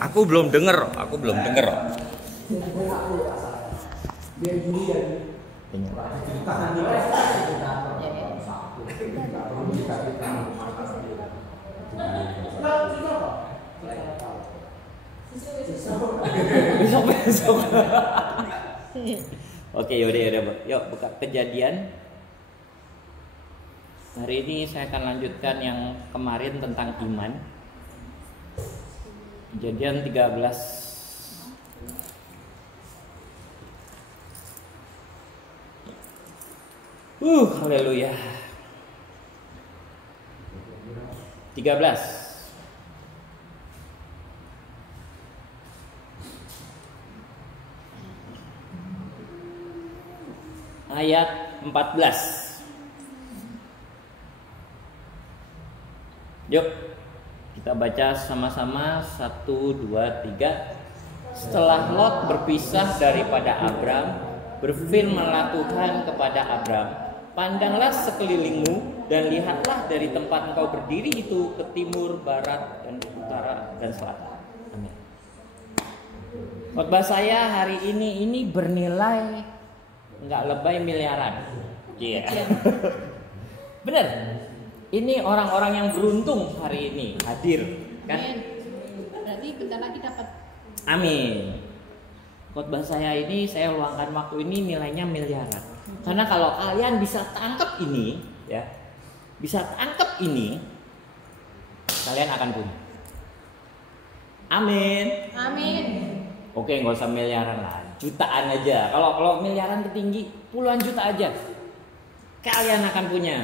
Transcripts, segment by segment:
Aku belum denger. Besok. Oke, yaudah. Yuk buka Kejadian. Hari ini saya akan lanjutkan yang kemarin tentang iman. Kejadian 13. Haleluya. 13. Ayat 14. Yuk kita baca sama-sama 1, 2, 3. Setelah Lot berpisah daripada Abram, berfirmanlah Tuhan kepada Abram, pandanglah sekelilingmu dan lihatlah dari tempat engkau berdiri itu ke timur, barat, dan utara dan selatan. Amin. Khotbah saya hari ini bernilai nggak lebay miliaran. Iya. Yeah. Bener. Ini orang-orang yang beruntung hari ini hadir, kan? Berarti bentar lagi dapat. Amin. Khotbah saya ini saya luangkan waktu ini nilainya miliaran. Karena kalau kalian bisa tangkap ini, ya, kalian akan punya. Amin. Oke, nggak usah miliaran lah, jutaan aja. Kalau miliaran ketinggi, puluhan juta aja, kalian akan punya.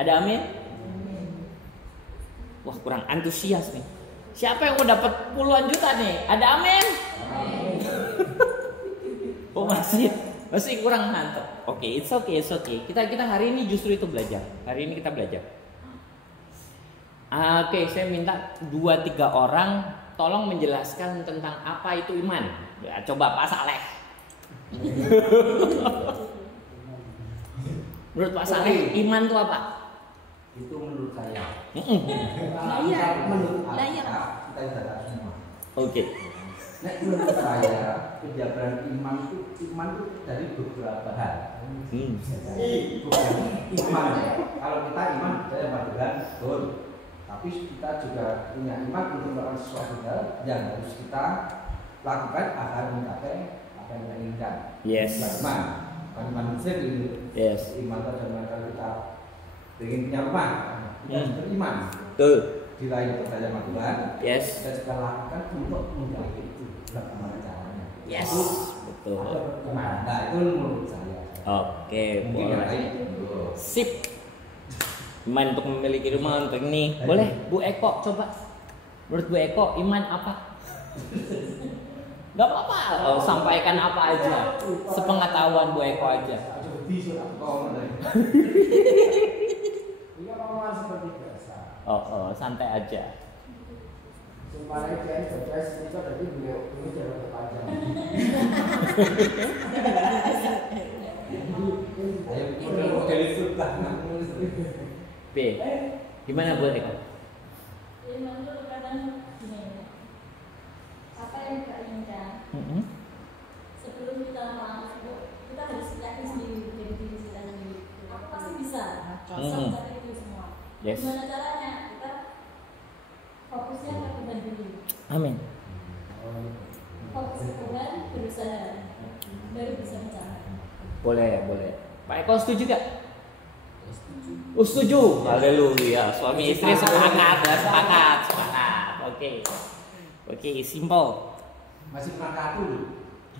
Ada amin? Wah, kurang antusias nih. Siapa yang mau dapat puluhan juta nih? Ada amin? Oh, masih kurang mantap. Oke, it's okay. Kita hari ini justru itu belajar. Hari ini kita belajar. Oke, saya minta 2-3 orang tolong menjelaskan tentang apa itu iman. Ya, coba Pak Saleh. Menurut Pak Saleh, iman itu apa? Itu menurut saya. Menurut kita sudah tahu semua. Oke. Nah, menurut saya penjabaran iman itu dari beberapa hal. Bukan iman. Kalau kita iman saya mengatakan betul. Tapi kita juga punya iman untuk melakukan sesuatu hal yang harus kita lakukan agar mencapai apa yang kita inginkan. Yes. Iman manusia itu. Yes. Iman adalah kalau kita ingin punya rumah, kita harus beriman. Betul. Diraih percaya sama Tuhan. Yes. Kita lakukan untuk mencapai itu. Bagaimana caranya? Yes. Betul. Nah, itu menurut saya. Oke, Mungkin yang boleh. lain. Sip. Iman untuk memiliki rumah untuk ini. Boleh, Bu Eko coba. Menurut Bu Eko, iman apa? Gak apa-apa. Sampaikan apa aja. Sepengetahuan Bu Eko aja. Santai aja. Supaya kayak cerdas itu tadi beliau ini jangan terpanjang. Model itu lah. B. Gimana Bu Eko? Iman itu kadang gini, apa yang kita inginkan sebelum kita melakukan itu, kita harus yakin sendiri dari diri kita sendiri. Aku pasti bisa. Contoh itu semua. Yes. Gimana caranya? Kita fokusnya ke Tuhan dulu. Amin. Fokus ke Tuhan, berusaha, baru bisa mencapai. Boleh. Pak Eko setuju gak? Setuju. Haleluya. Suami istri sepakat. Oke, simple. Masih pernah kartu loh.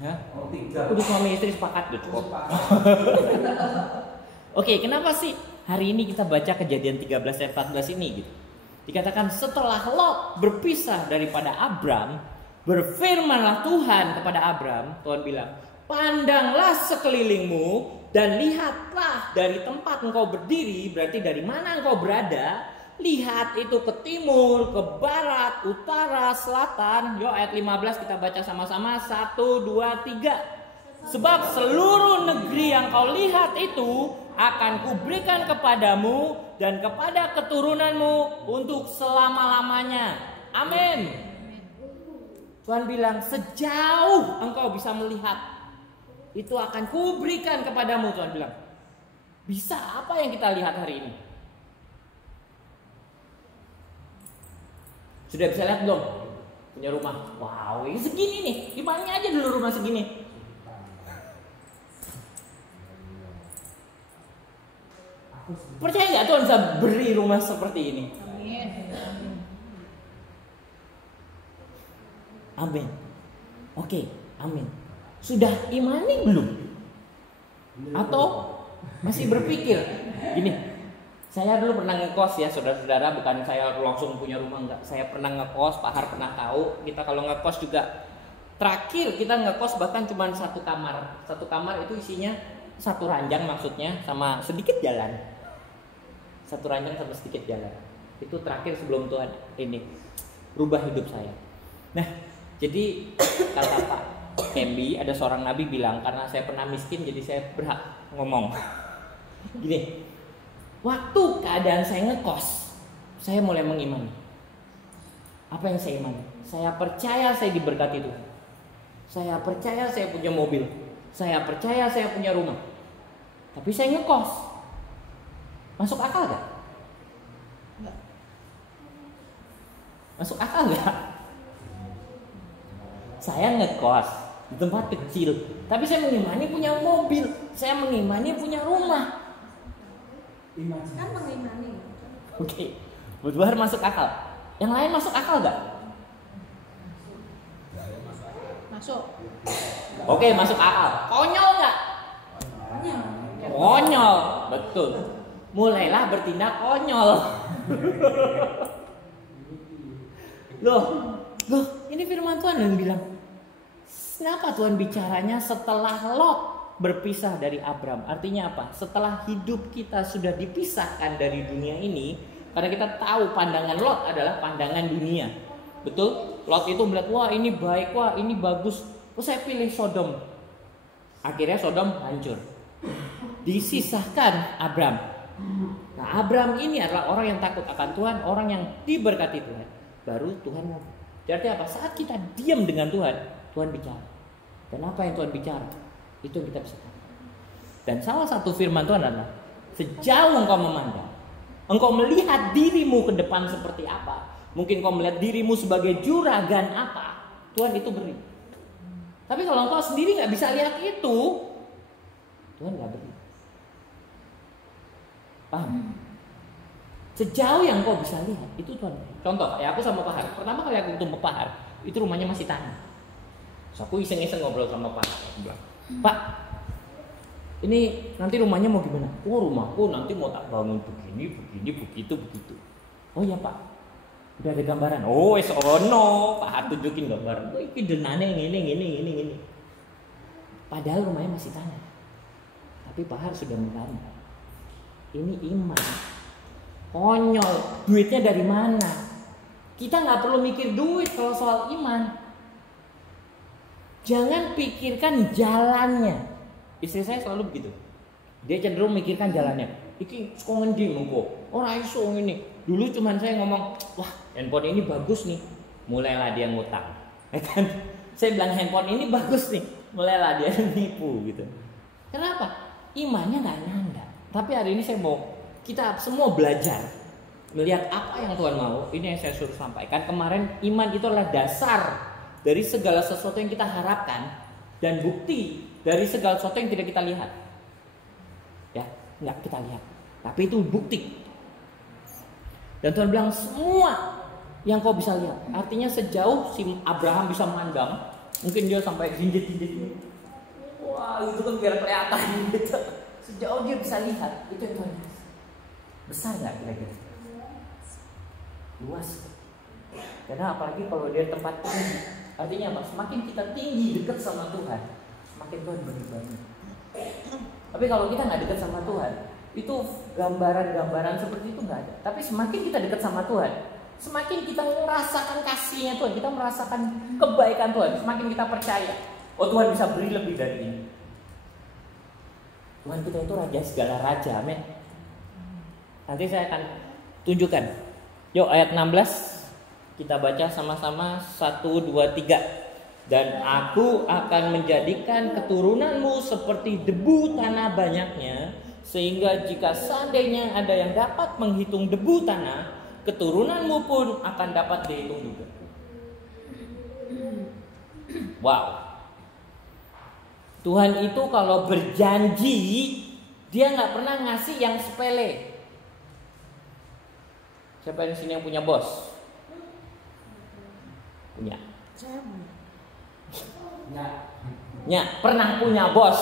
Hah? Oh, 3. Udah suami istri sepakat udah cukup. Oke, kenapa sih hari ini kita baca Kejadian 13 ayat 14 ini gitu? Dikatakan setelah Lot berpisah daripada Abram, berfirmanlah Tuhan kepada Abram. Tuhan bilang, pandanglah sekelilingmu dan lihatlah dari tempat engkau berdiri, berarti dari mana engkau berada. Lihat itu ke timur, ke barat, utara, selatan. Yuk ayat 15 kita baca sama-sama. 1, 2, 3. Sebab seluruh negeri yang kau lihat itu akan kuberikan kepadamu dan kepada keturunanmu untuk selama-lamanya. Amin. Tuhan bilang, sejauh engkau bisa melihat, itu akan kuberikan kepadamu. Tuhan bilang, bisa apa yang kita lihat hari ini? Sudah bisa lihat belum? Punya rumah, wow, ini segini nih, imannya aja dulu rumah segini. Percaya nggak Tuhan bisa beri rumah seperti ini? Amin. Oke, amin. Sudah imani belum? Atau masih berpikir gini, saya dulu pernah ngekos ya saudara-saudara, bukan saya langsung punya rumah, enggak. Saya pernah ngekos, Pak Har pernah tahu. Kita kalau ngekos juga, terakhir kita ngekos bahkan cuma satu kamar. Satu kamar itu isinya satu ranjang maksudnya, sama sedikit jalan. Satu ranjang sama sedikit jalan. Itu terakhir sebelum Tuhan ini rubah hidup saya. Nah, jadi kata Pak Kembi, ada seorang nabi bilang, karena saya pernah miskin jadi saya berhak ngomong. Gini, waktu keadaan saya ngekos, saya mulai mengimani. Apa yang saya imani? Saya percaya saya diberkati Tuhan. Saya percaya saya punya mobil. Saya percaya saya punya rumah. Tapi saya ngekos. Masuk akal gak? Masuk akal gak? Saya ngekos di tempat kecil, tapi saya mengimani punya mobil, saya mengimani punya rumah. Kan mengimani. Oke, Buat Bahar masuk akal. Yang lain masuk akal gak? Masuk. Oke, masuk akal. Konyol gak? Konyol, betul. Mulailah bertindak konyol. Loh, ini firman Tuhan yang bilang, kenapa Tuhan bicaranya setelah Lot berpisah dari Abram? Artinya apa? Setelah hidup kita sudah dipisahkan dari dunia ini, karena kita tahu pandangan Lot adalah pandangan dunia. Betul? Lot itu melihat, wah ini baik, wah ini bagus. Oh, saya pilih Sodom. Akhirnya Sodom hancur. Disisahkan Abram. Nah, Abram ini adalah orang yang takut akan Tuhan, orang yang diberkati Tuhan. Baru Tuhan ngomong. Jadi apa? Saat kita diam dengan Tuhan, Tuhan bicara. Dan apa yang Tuhan bicara, itu yang kita bisa tahu. Dan salah satu firman Tuhan adalah, sejauh engkau memandang, engkau melihat dirimu ke depan seperti apa, mungkin engkau melihat dirimu sebagai juragan apa, Tuhan itu beri. Tapi kalau engkau sendiri gak bisa lihat itu, Tuhan gak beri. Paham? Sejauh yang kau bisa lihat, itu Tuhan. Contoh, ya aku sama Pak Har. Pertama kali aku ketemu Pak Har, itu rumahnya masih tanah. So, aku iseng-iseng ngobrol sama Pak Har. Aku bilang, Pak, ini nanti rumahnya mau gimana? Oh, rumahku nanti mau tak bangun begini, begitu. Oh ya Pak, udah ada gambaran. Oh, ono. Pak Har tunjukin gambaran. Oh, ini denane gini. Padahal rumahnya masih tanah. Tapi Pak Har sudah membangun. Ini iman. Konyol, duitnya dari mana? Kita nggak perlu mikir duit kalau soal iman. Jangan pikirkan jalannya. Istri saya selalu begitu. Dia cenderung mikirkan jalannya. Iki kok ngendi mengko? Ora iso ngene. Dulu cuman saya ngomong, wah handphone ini bagus nih. Mulailah dia ngutang. Kan? Saya bilang handphone ini bagus nih. Mulailah dia nipu gitu. Kenapa? Imannya nggak nyanda. Tapi hari ini saya mau kita semua belajar melihat apa yang Tuhan mau. Ini yang saya suruh sampaikan. Kemarin iman itu adalah dasar dari segala sesuatu yang kita harapkan dan bukti dari segala sesuatu yang tidak kita lihat. Ya, nggak kita lihat, tapi itu bukti. Dan Tuhan bilang semua yang kau bisa lihat. Artinya sejauh si Abraham bisa memandang, mungkin dia sampai jinjit-jinjit ini. Wah, itu kan biar kelihatan gitu. Sejauh dia bisa lihat, itu yang Tuhan kasih. Besar nggak kira-kira? Luas. Karena apalagi kalau dia tempat tinggi. Artinya apa? Semakin kita tinggi dekat sama Tuhan, semakin Tuhan beri banyak. Tapi kalau kita nggak dekat sama Tuhan, itu gambaran-gambaran seperti itu nggak ada. Tapi semakin kita dekat sama Tuhan, semakin kita merasakan kasihnya Tuhan, kita merasakan kebaikan Tuhan, semakin kita percaya, oh Tuhan bisa beri lebih dari ini. Tuhan kita itu raja segala raja, amin. Nanti saya akan tunjukkan. Yuk ayat 16, Kita baca sama-sama 1, 2, 3. Dan aku akan menjadikan keturunanmu seperti debu tanah banyaknya, sehingga jika seandainya ada yang dapat menghitung debu tanah, keturunanmu pun akan dapat dihitung juga. Wow. Tuhan itu kalau berjanji, dia nggak pernah ngasih yang sepele. Siapa di sini yang punya bos? Punya. Ya, pernah punya bos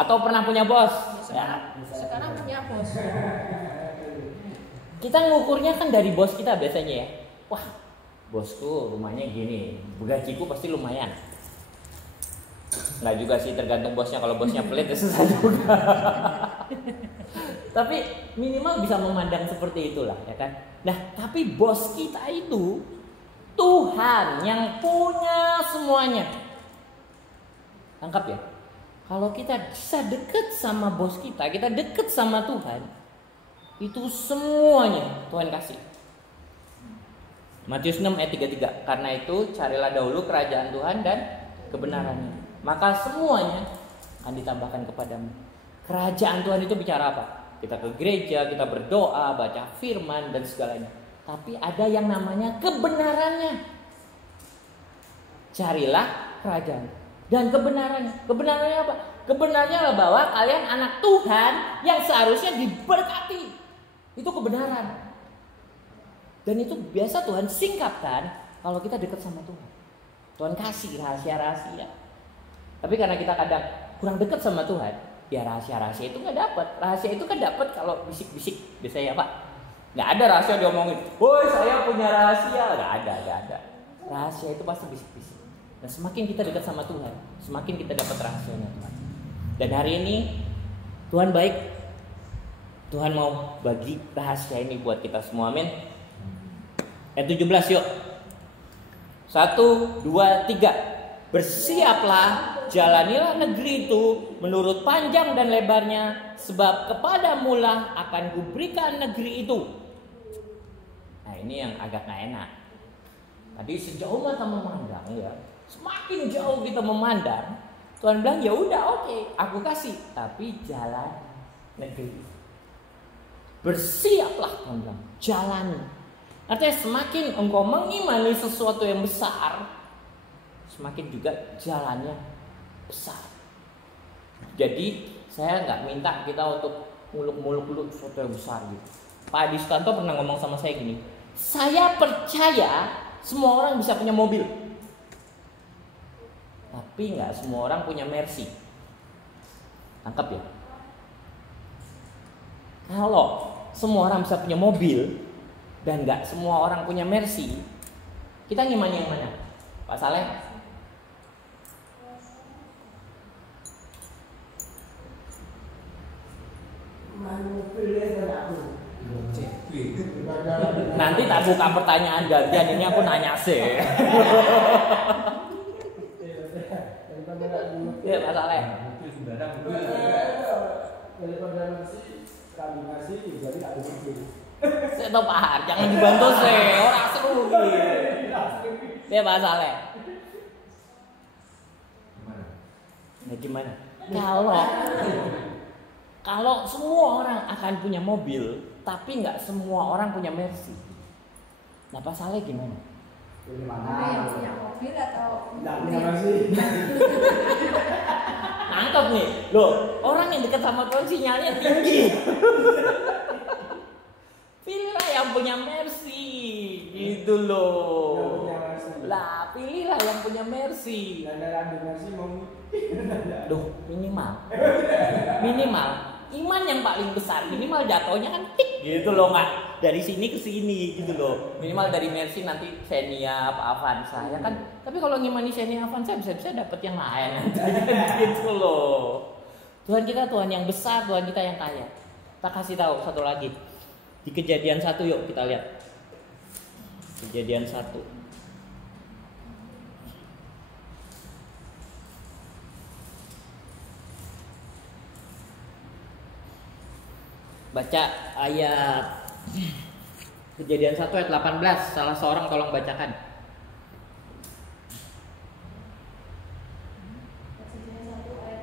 atau pernah punya bos? Ya. Sekarang punya bos. Kita ngukurnya kan dari bos kita biasanya ya. Wah, bosku rumahnya gini, gajiku pasti lumayan. Nggak juga sih, tergantung bosnya. Kalau bosnya pelit ya susah juga. Tapi minimal bisa memandang seperti itulah, ya kan? Nah, tapi bos kita itu Tuhan yang punya semuanya. Tangkap ya? Kalau kita bisa deket sama bos kita deket sama Tuhan, itu semuanya Tuhan kasih. Matius 6 ayat 33. Karena itu carilah dahulu kerajaan Tuhan dan kebenarannya, maka semuanya akan ditambahkan kepadamu. Kerajaan Tuhan itu bicara apa? Kita ke gereja, kita berdoa, baca firman dan segalanya. Tapi ada yang namanya kebenarannya. Carilah kerajaan dan kebenarannya. Kebenarannya apa? Kebenarannya adalah bahwa kalian anak Tuhan yang seharusnya diberkati. Itu kebenaran. Dan itu biasa Tuhan singkapkan kalau kita dekat sama Tuhan. Tuhan kasih rahasia-rahasia. Tapi karena kita kadang kurang dekat sama Tuhan, ya rahasia-rahasia itu nggak dapat. Rahasia itu kan dapat kalau bisik-bisik biasanya Pak. Nggak ada rahasia diomongin. Woi, saya punya rahasia. Nggak ada. Rahasia itu pasti bisik-bisik. Dan semakin kita dekat sama Tuhan, semakin kita dapat rahasianya Tuhan. Dan hari ini Tuhan baik. Tuhan mau bagi rahasia ini buat kita semua. Amin. Ayat 17 yuk. 1, 2, 3. Bersiaplah, jalanilah negeri itu menurut panjang dan lebarnya, sebab kepadamulah akan kuberikan negeri itu. Nah, ini yang agak gak enak. Tadi sejauh mata memandang ya, semakin jauh kita memandang, Tuhan bilang ya udah oke, aku kasih, tapi jalan negeri. Bersiaplah, Tuhan bilang, jalani. Artinya semakin engkau mengimani sesuatu yang besar, semakin juga jalannya besar. Jadi saya nggak minta kita untuk muluk-muluk sesuatu yang besar gitu. Pak Adi Sutanto pernah ngomong sama saya gini, saya percaya semua orang bisa punya mobil, tapi nggak semua orang punya Mercy. Tangkap ya? Kalau semua orang bisa punya mobil dan nggak semua orang punya Mercy, kita ngimani yang mana? Pak Saleh? Nanti tak buka pertanyaan gantian, ini aku nanya sih. Iya Pak Saleh. Daripada nasi jadi tak bikin. Saya tahu Pak Har, jangan dibantu sih, orang seru gitu. Dia Pak Saleh. Nah gimana? Kalau semua orang akan punya mobil, tapi nggak semua orang punya Mercy. Nah Pak Saleh gimana? Yang punya mobil atau punya Mercy. Nangkep nih, loh orang yang dekat sama Tuhan sinyalnya tinggi. Pilihlah yang punya Mercy, gitu loh. Lah, pilihlah yang punya Mercy. Duh, minimal iman yang paling besar, minimal jatuhnya kan tik gitu loh, nggak dari sini ke sini gitu loh. Minimal dari Mercy nanti Xenia apa Avanza ya kan. Tapi kalau ngimani Xenia Avanza bisa dapat yang lain gitu loh. Tuhan kita Tuhan yang besar, Tuhan kita yang kaya. Kita kasih tahu satu lagi. Di Kejadian 1 yuk kita lihat. Kejadian 1. Baca ayat Kejadian 1 ayat 18. Salah seorang tolong bacakan. Kejadian 1 ayat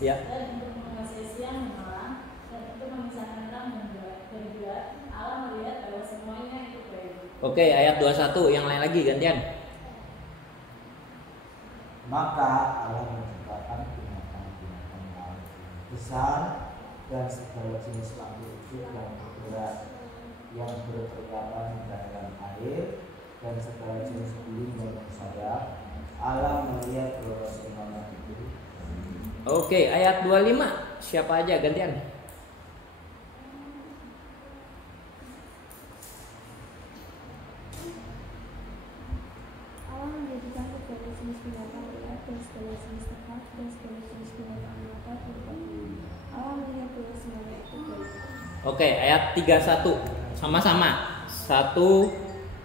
18. Ya. Dan untuk menguasai siang dan malam, dan untuk memisahkan terang dan gelap, Allah melihat bahwa semuanya itu baik. Oke, ayat 21. Yang lain lagi gantian. Maka Allah menciptakan binatang-binatang laut besar dan segala jenis makhluk hidup yang bergerak, yang berterbangan dalam air, dan segala jenis burung yang bersayap. Allah melihat bahwa semuanya itu. Oke, ayat 25. Siapa aja gantian? Allah menjadikan segala jenis binatang liar dan segala jenis ternak dan segala jenis binatang melata di tempat bumi. Allah melihat bahwa semuanya itu baik. Oke, ayat 31. Sama-sama. 1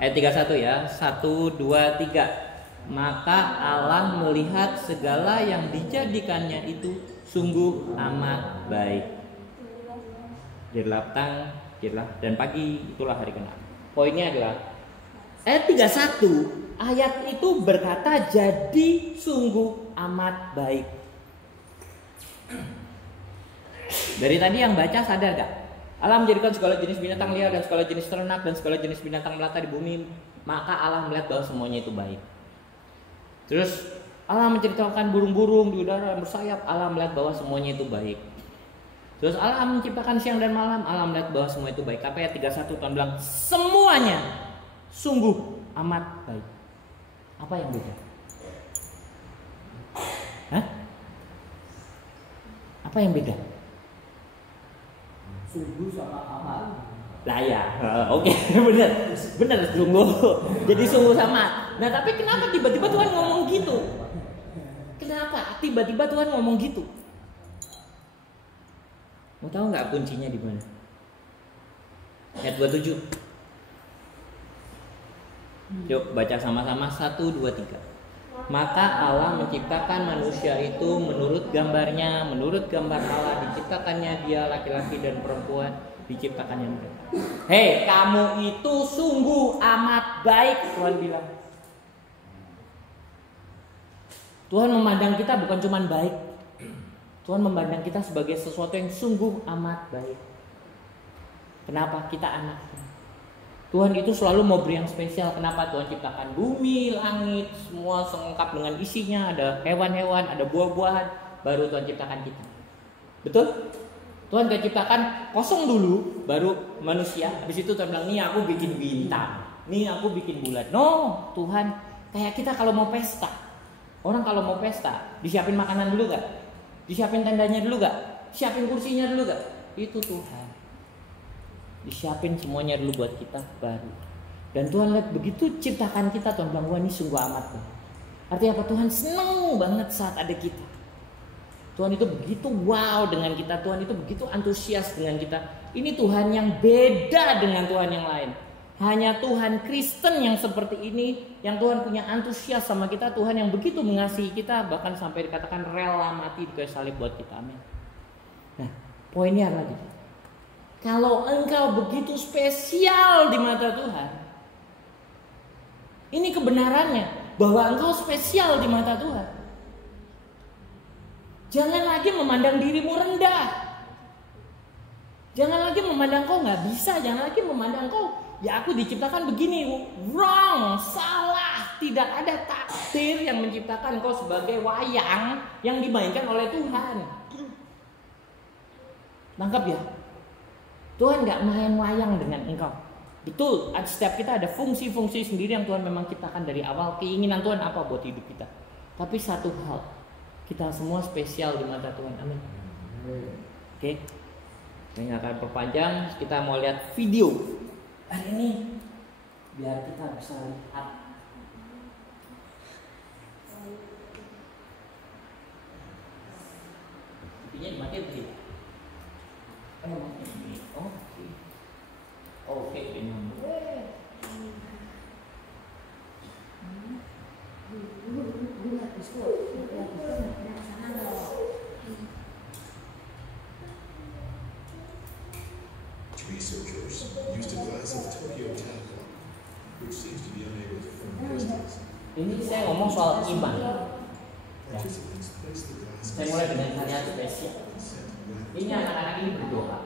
ayat 31 ya. 1 2 3. Maka Allah melihat segala yang dijadikannya itu sungguh amat baik. Dirlaptang, dan pagi itulah hari ke-6. Poinnya adalah ayat 31. Ayat itu berkata jadi sungguh amat baik. Dari tadi yang baca sadar gak? Allah menjadikan segala jenis binatang liar dan segala jenis ternak dan segala jenis binatang melata di bumi. Maka Allah melihat bahwa semuanya itu baik. Terus Allah menciptakan burung-burung di udara yang bersayap. Allah melihat bahwa semuanya itu baik. Terus Allah menciptakan siang dan malam. Allah melihat bahwa semua itu baik. Tapi ayat 31 Tuhan bilang semuanya sungguh amat baik. Apa yang beda? Hah? Apa yang beda? Sungguh sama amat. Lah ya, oke, bener sungguh. Jadi sungguh sama. Nah tapi kenapa tiba-tiba Tuhan ngomong gitu? Kenapa tiba-tiba Tuhan ngomong gitu? Mau tahu nggak kuncinya di mana? Ayat 27. Yuk baca sama-sama 1, 2, 3. Maka Allah menciptakan manusia itu menurut gambarnya, menurut gambar Allah diciptakannya dia laki-laki dan perempuan diciptakannya mereka. Hei, kamu itu sungguh amat baik, Tuhan bilang. Tuhan memandang kita bukan cuma baik. Tuhan memandang kita sebagai sesuatu yang sungguh amat baik. Kenapa? Kita anaknya. Tuhan itu selalu mau beri yang spesial. Kenapa? Tuhan ciptakan bumi, langit, semua lengkap dengan isinya. Ada hewan-hewan, ada buah-buahan. Baru Tuhan ciptakan kita. Betul? Tuhan gak ciptakan kosong dulu, baru manusia. Habis itu Tuhan bilang, nih aku bikin bintang, nih aku bikin bulan. No, Tuhan kayak kita kalau mau pesta. Orang kalau mau pesta, disiapin makanan dulu gak? Disiapin tendanya dulu gak? Siapin kursinya dulu gak? Itu Tuhan. Disiapin semuanya dulu buat kita baru. Dan Tuhan lihat begitu ciptakan kita, Tuhan bilang, wah ini sungguh amat. Artinya apa? Tuhan senang banget saat ada kita. Tuhan itu begitu wow dengan kita. Tuhan itu begitu antusias dengan kita. Ini Tuhan yang beda dengan Tuhan yang lain. Hanya Tuhan Kristen yang seperti ini, yang Tuhan punya antusias sama kita. Tuhan yang begitu mengasihi kita, bahkan sampai dikatakan rela mati di kayu salib buat kita. Amin. Nah, poinnya lagi, kalau engkau begitu spesial di mata Tuhan, ini kebenarannya bahwa engkau spesial di mata Tuhan. Jangan lagi memandang dirimu rendah. Jangan lagi memandang kau gak bisa. Jangan lagi memandang kau, ya aku diciptakan begini. Wrong, salah. Tidak ada takdir yang menciptakan kau sebagai wayang yang dimainkan oleh Tuhan. Tangkap ya. Tuhan gak main wayang dengan engkau. Betul, setiap kita ada fungsi-fungsi sendiri yang Tuhan memang ciptakan dari awal. Keinginan Tuhan apa buat hidup kita. Tapi satu hal, kita semua spesial di mata Tuhan. Amin. Oke. Saya nggak akan perpanjang. Kita mau lihat video hari ini biar kita bisa lihat. Videonya dimatiin tadi. Oke. Oke, nyambung. Researchers used a glass of Tokyo Ini saya ngomong soal iman. Ya. Saya mulai dengan tanya spesial. Ini anak-anak ini berdoa.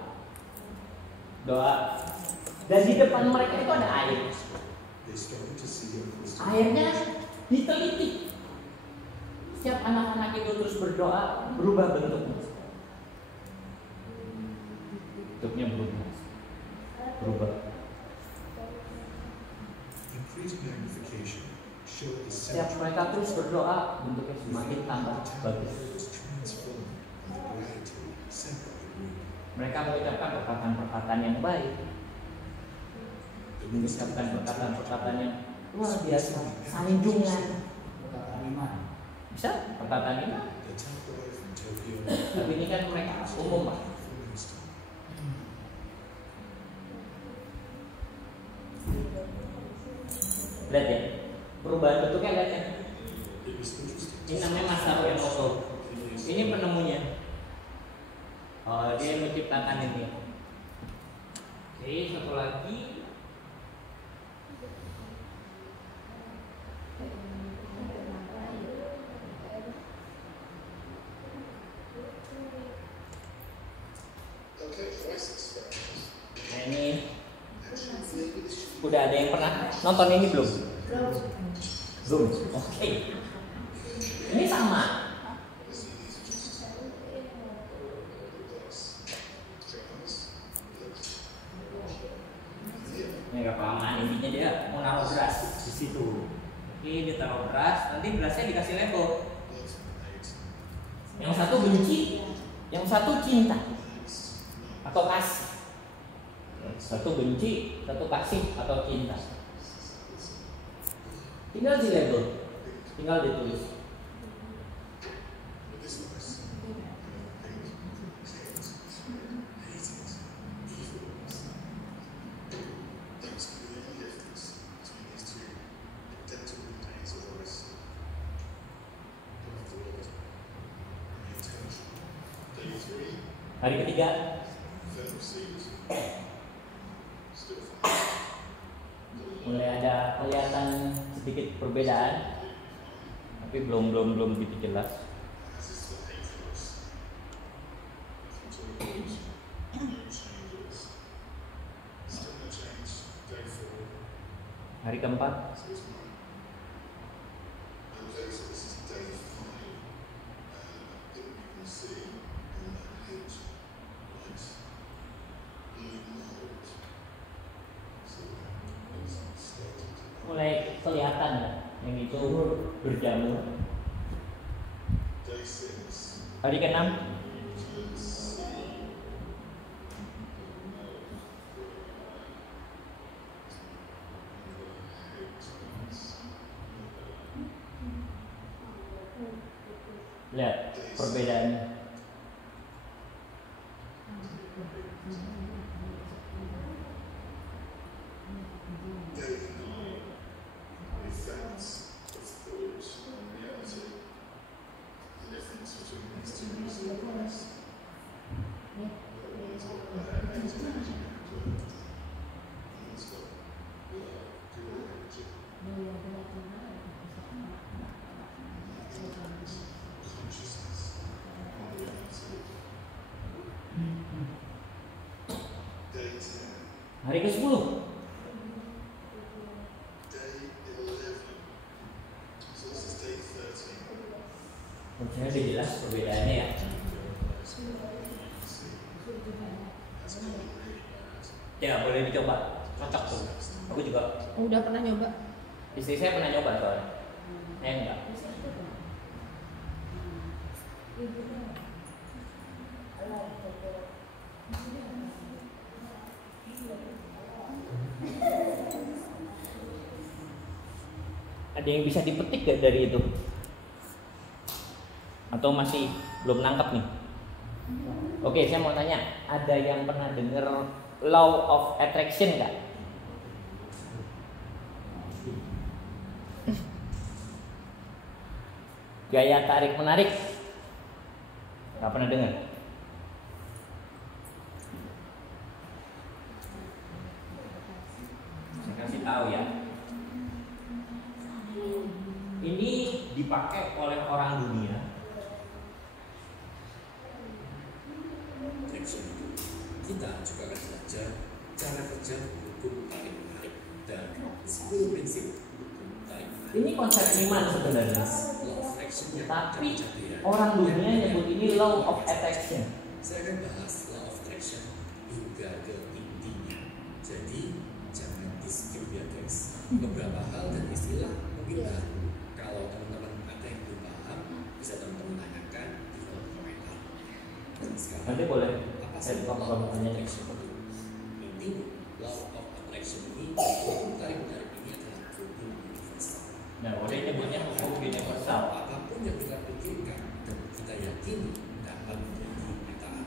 Doa. Dan di depan mereka itu ada air. Airnya diteliti. Setiap anak-anak itu terus berdoa, berubah bentuknya. Bentuknya berubah. Setiap mereka terus berdoa, bentuknya semakin tambah bagus. Mereka mengucapkan perkataan-perkataan yang baik, mengucapkan perkataan-perkataan yang luar biasa, sanjungan, perkataan iman. bisa perkataan iman. Tapi ini kan mereka umum, Pak. Lihat ya, perubahan bentuknya, lihat ya. Ini namanya Masaru Emoto. Ini penemunya. Dia menciptakan ini. Oke, satu lagi. Nah, ini udah ada yang pernah nonton ini belum? Belum. Oke. Ini sama. Ini nggak kelamaan, intinya dia mau naruh beras di situ. Oke, dia taruh beras, nanti berasnya dikasih level. Yang satu benci, yang satu cinta atau kasih. Satu benci, satu kasih atau cinta. Tinggal di label, tinggal ditulis. Hari ketiga, mulai ada kelihatan sedikit perbedaan, tapi belum begitu jelas. Hari keempat, mulai kelihatan yang itu berjamur. Hari ke-6, lihat perbedaannya. Hari ke-10, maksudnya udah jelas perbedaannya ya. Ya boleh dicoba, cocok tuh. Aku juga. Udah pernah nyoba. Istri saya pernah nyoba soalnya. Saya enggak. Ada yang bisa dipetik gak dari itu? Atau masih belum nangkep nih? Oke, saya mau tanya, ada yang pernah dengar law of attraction gak? Gaya tarik menarik? Gak pernah dengar? Saya kasih tahu ya. Ini dipakai oleh orang dunia. Kita juga akan belajar cara kerja hukum tarik menarik dan 10 prinsip hukum tarik menarik. Ini konsep iman sebenarnya. Tapi orang dunia nyebut ini law of attraction. Saya akan bahas law of attraction hingga ke intinya. Jadi jangan di skip ya guys. Beberapa hal dan istilah mungkin baru. Kalau teman-teman ada yang belum paham, bisa teman-teman tanyakan di kolom komentar. Dan sekarang, Nanti boleh apa saya sih buka law kolom of tanya. attraction itu? Intinya, law of attraction ini, hukum tarik menarik ini adalah hukum universal. Nah, boleh nyebutnya hukum universal. Apapun yang kita pikirkan dan kita yakini dapat menjadi kenyataan.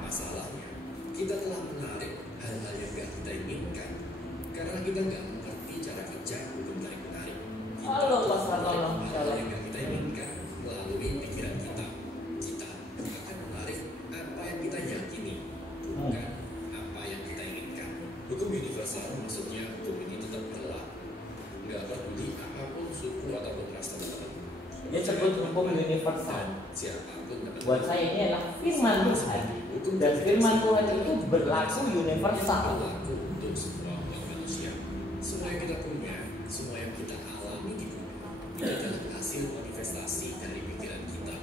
Masalahnya, kita telah menarik hal-hal yang tidak kita inginkan karena kita nggak mengerti cara kerja hukum tarik menarik. Halo, Mas Rano. Hal yang nggak kita inginkan melalui pikiran kita. Kita akan menarik apa yang kita yakini, bukan apa yang kita inginkan. Hukum universal maksudnya hukum ini tetap berlaku. Nggak peduli apapun suku ataupun ras teman-teman. Dia sebut hukum universal. Siapapun dapat. Buat saya ini adalah firman Tuhan. Dan firman Tuhan itu berlaku universal. Berlaku untuk semua umat manusia. Semua yang kita punya, semua yang kita alami di bumi, itu adalah hasil manifestasi dari pikiran kita.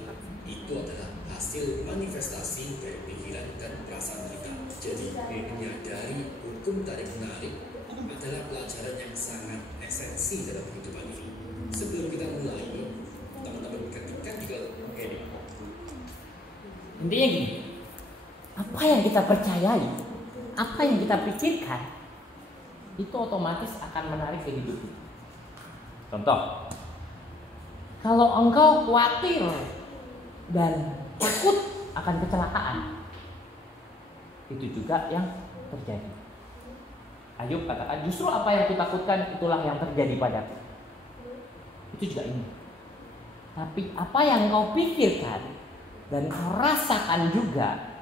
Itu adalah hasil manifestasi dari pikiran dan perasaan kita. Jadi menyadari hukum tarik menarik adalah pelajaran yang sangat esensi dalam kehidupan ini. Sebelum kita mulai, teman-teman ketikkan di kolom ini. Intinya gini, apa yang kita percayai, apa yang kita pikirkan, itu otomatis akan menarik ke hidup kita. Contoh, kalau engkau khawatir dan takut akan kecelakaan, itu juga yang terjadi. Ayub katakan, justru apa yang kutakutkan itulah yang terjadi padaku. Itu juga ini. Tapi apa yang kau pikirkan dan kau rasakan juga,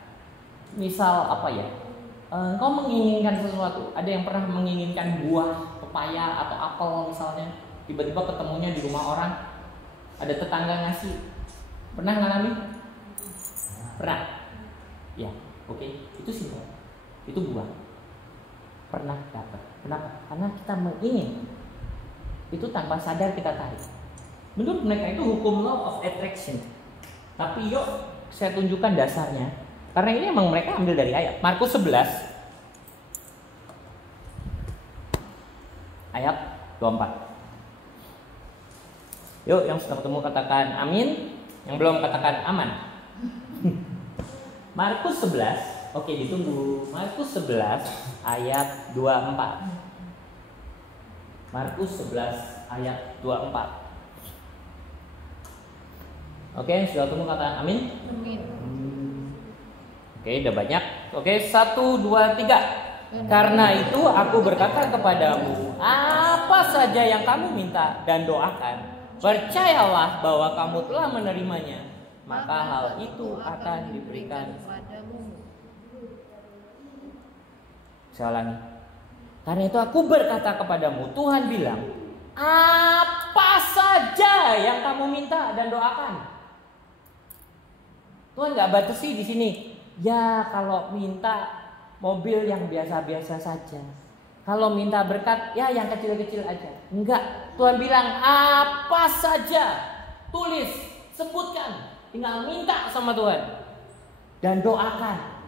misal apa ya, kau menginginkan sesuatu. Ada yang pernah menginginkan buah pepaya atau apel misalnya, tiba-tiba ketemunya di rumah orang, ada tetangga ngasih. Pernah ngalami? Pernah? Ya, oke. Itu simpel. Itu buah. Pernah dapat. Kenapa? Karena kita mengingin. Itu tanpa sadar kita tarik. Menurut mereka itu hukum law of attraction. Tapi yuk saya tunjukkan dasarnya. Karena ini emang mereka ambil dari ayat Markus 11 ayat 24. Yuk yang sudah ketemu katakan amin, yang belum katakan aman. Markus 11. Oke, ditunggu. Markus 11 ayat 24. Markus 11 ayat 24. Oke, sudah ketemu katakan amin? Amin. Oke, udah banyak. Oke, 1, 2, 3. Karena itu aku berkata kepadamu, apa saja yang kamu minta dan doakan, percayalah bahwa kamu telah menerimanya, maka hal itu akan diberikan padamu. Saya ulangi. Karena itu aku berkata kepadamu, Tuhan bilang, apa saja yang kamu minta dan doakan. Tuhan nggak batasi di sini. Ya kalau minta mobil yang biasa-biasa saja. Kalau minta berkat, ya yang kecil-kecil aja. Enggak. Tuhan bilang apa saja. Tulis, sebutkan. Tinggal minta sama Tuhan. Dan doakan.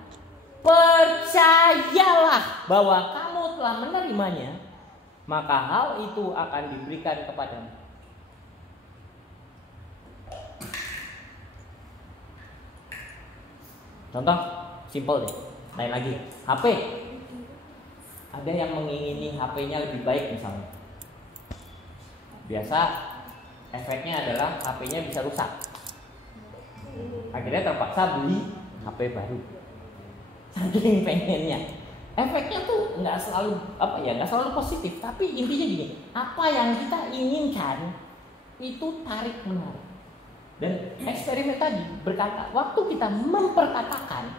Percayalah bahwa kamu telah menerimanya, maka hal itu akan diberikan kepadamu. Contoh simple deh. Lain lagi, HP. Ada yang mengingini HP-nya lebih baik misalnya. Biasa efeknya adalah HP-nya bisa rusak. Akhirnya terpaksa beli HP baru. Saking pengennya. Efeknya tuh nggak selalu nggak selalu positif. Tapi intinya gini, apa yang kita inginkan itu tarik menarik. Dan eksperimen tadi berkata, waktu kita memperkatakan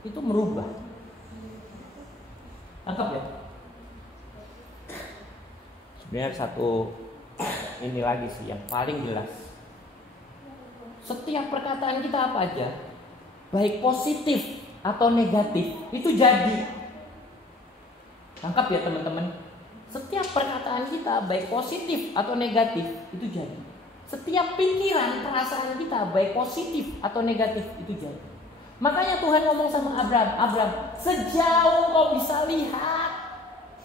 itu merubah. Tangkap ya? Sebenarnya satu ini lagi sih yang paling jelas. Setiap perkataan kita apa aja, baik positif atau negatif, itu jadi. Tangkap ya teman-teman. Setiap perkataan kita baik positif atau negatif, itu jadi. Setiap pikiran, perasaan kita baik positif atau negatif, itu jadi. Makanya Tuhan ngomong sama Abram, sejauh kau bisa lihat,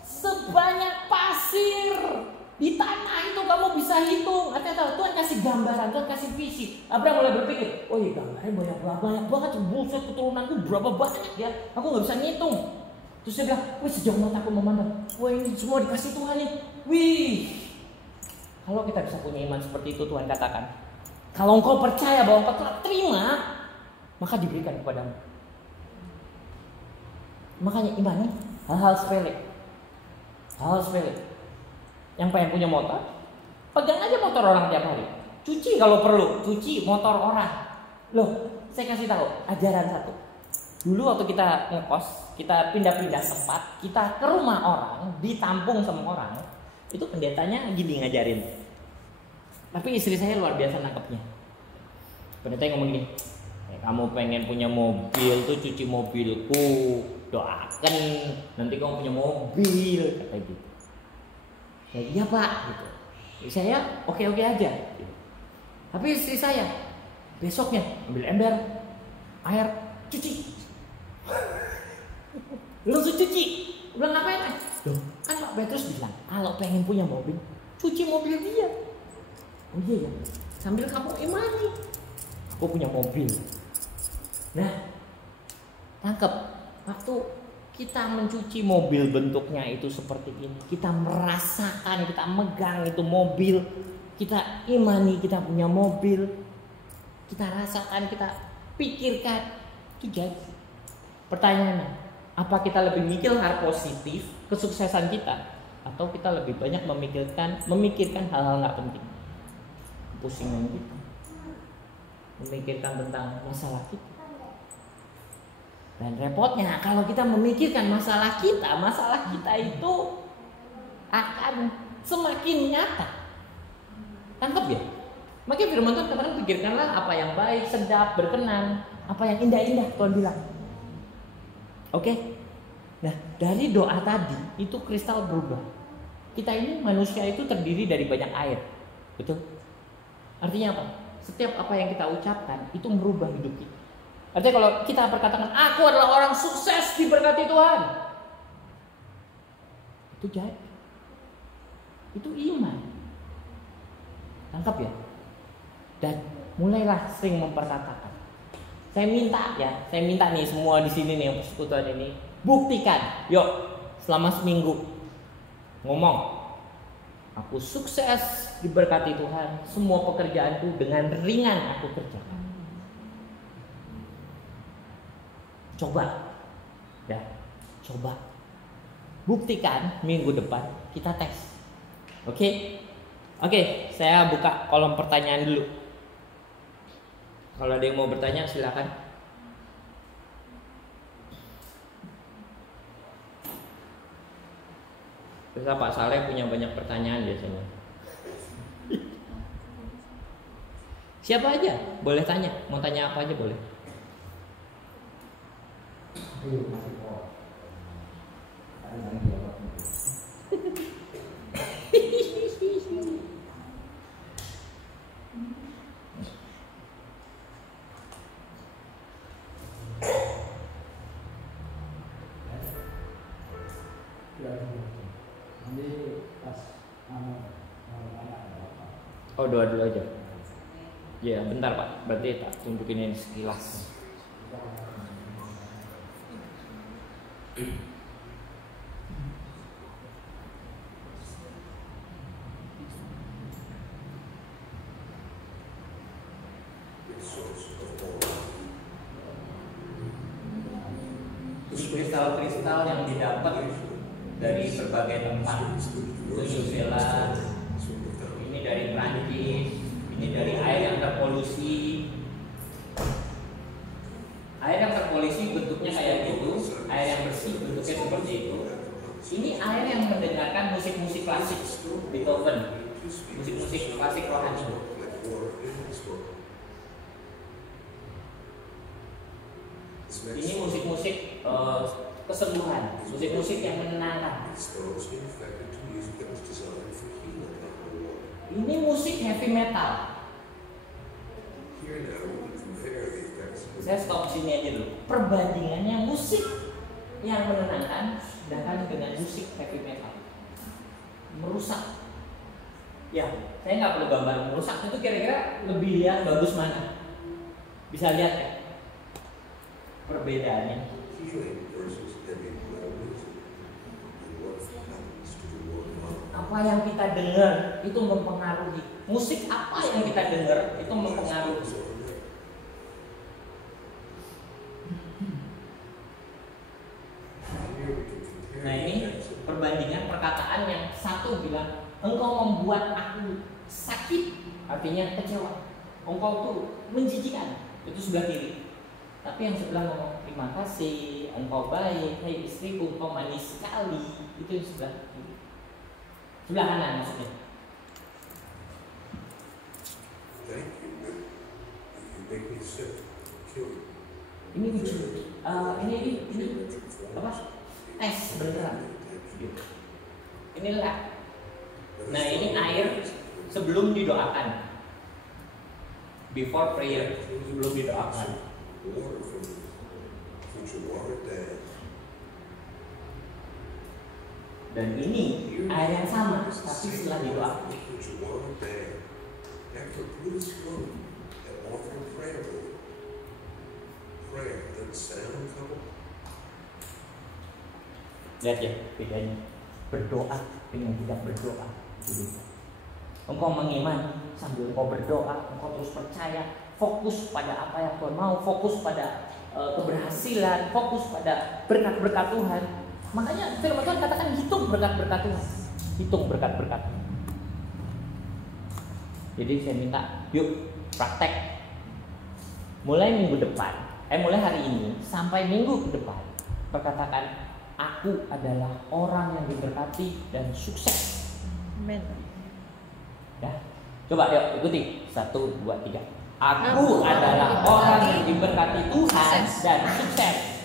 sebanyak pasir di tanah itu kamu bisa hitung. Artinya Tuhan kasih gambaran, Tuhan kasih visi. Abram mulai berpikir, oh iya gambarnya banyak banget, buset keturunanku berapa banyak ya, aku nggak bisa ngitung. Terus dia bilang, wih sejauh mataku memandang, wah ini semua dikasih Tuhan nih. Wih, kalau kita bisa punya iman seperti itu, Tuhan katakan, kalau engkau percaya bahwa engkau telah terima, maka diberikan kepadamu. Makanya iman nih hal-hal sepele. Hal sepele. Yang pengen punya motor, pegang aja motor orang tiap hari. Cuci kalau perlu, cuci motor orang. Loh, saya kasih tahu ajaran satu. Dulu waktu kita ngekos, kita pindah-pindah tempat, kita ke rumah orang, ditampung sama orang, itu pendetanya gini ngajarin. Tapi istri saya luar biasa nangkepnya. Pendetanya ngomong gini, kamu pengen punya mobil tuh cuci mobilku, doakan nanti kamu punya mobil, kata gitu. Ya iya pak, gitu. Saya oke aja. Gitu. Tapi istri saya besoknya ambil ember, air, cuci. Langsung cuci. Bilang ngapain? Loh, kan Pak Petrus bilang kalau pengen punya mobil, cuci mobil dia. Oh iya ya, sambil kamu imani, aku punya mobil. Nah, tangkep. Waktu kita mencuci mobil bentuknya itu seperti ini, kita merasakan, kita megang itu mobil, kita imani kita punya mobil, kita rasakan, kita pikirkan, itu jadi. Pertanyaannya, apa kita lebih mikir hal positif kesuksesan kita, atau kita lebih banyak memikirkan hal-hal nggak penting, pusingan kita, memikirkan tentang masalah kita. Dan repotnya kalau kita memikirkan masalah kita itu akan semakin nyata. Tangkap ya? Makanya firman Tuhan katakan pikirkanlah apa yang baik, sedap, berkenan, apa yang indah-indah, Tuhan bilang. Oke? Nah, dari doa tadi itu kristal berubah. Kita ini manusia itu terdiri dari banyak air. Betul? Artinya apa? Setiap apa yang kita ucapkan itu merubah hidup kita. Artinya kalau kita berkatakan aku adalah orang sukses diberkati Tuhan, itu jadi. Itu iman. Tangkap ya? Dan mulailah sering memperkatakan. Saya minta nih semua di sini nih yang persekutuan ini, buktikan. Yuk, selama seminggu ngomong, aku sukses diberkati Tuhan, semua pekerjaanku dengan ringan aku kerjakan. Coba. Ya, coba. Buktikan minggu depan kita tes. Oke, saya buka kolom pertanyaan dulu. Kalau ada yang mau bertanya silakan. Terus Pak Saleh punya banyak pertanyaan biasanya. Siapa aja boleh tanya, mau tanya apa aja boleh. Oh, doa dulu aja. Ya, bentar Pak. Berarti tak tunjukin ini sekilas. Kristal-kristal yang didapat dari berbagai tempat, New Zealand, ini dari Prancis, ini dari air yang terpolusi. Air yang terpolusi bentuknya kayak gitu, air yang bersih bentuknya seperti itu. Ini air yang mendengarkan musik-musik klasik, Beethoven, Musik-musik klasik rohani. Ini musik-musik kesembuhan, musik-musik yang menenangkan. Ini musik heavy metal. Saya stop sini aja dulu. Perbandingannya musik yang menenangkan sedangkan dengan musik heavy metal merusak. Ya, saya nggak perlu gambar merusak, itu kira-kira lebih lihat bagus mana? Bisa lihat ya perbedaannya. Apa yang kita dengar itu mempengaruhi. Musik apa yang kita dengar itu mempengaruhi. Nah ini perbandingan perkataan yang satu bilang engkau membuat aku sakit, artinya kecewa. Engkau tuh menjijikan, itu sebelah kiri. Tapi yang sebelah ngomong terima kasih, engkau baik, hai istriku, engkau manis sekali, itu yang sebelah kiri. Sebelah kanan maksudnya. Ini lucu. Ini apa? Tes beneran. Ini lab. Nah ini air sebelum didoakan. Before prayer, sebelum didoakan. Dan ini air yang sama, tapi setelah didoakan. Lihat ya bedanya berdoa dengan tidak berdoa. Engkau mengiman sambil engkau berdoa, engkau terus percaya, fokus pada apa yang Tuhan mau, fokus pada keberhasilan, fokus pada berkat-berkat Tuhan. Makanya firman Tuhan katakan hitung berkat-berkat Tuhan, hitung berkat-berkat. Jadi saya minta, yuk praktek. Mulai minggu depan, mulai hari ini sampai minggu ke depan, perkatakan aku adalah orang yang diberkati dan sukses. Amin. Ya, coba yuk ikuti 1, 2, 3. Aku adalah orang yang diberkati Tuhan dan sukses.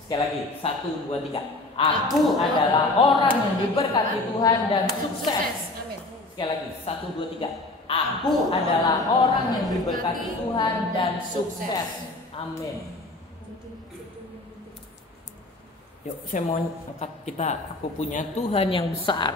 Sekali lagi 1, 2, 3. Aku adalah orang yang diberkati Tuhan dan sukses. Amin. Sekali lagi 1, 2, 3. Aku adalah orang yang diberkati Tuhan dan sukses. Amin. Yuk, saya mau angkat kita. Aku punya Tuhan yang besar.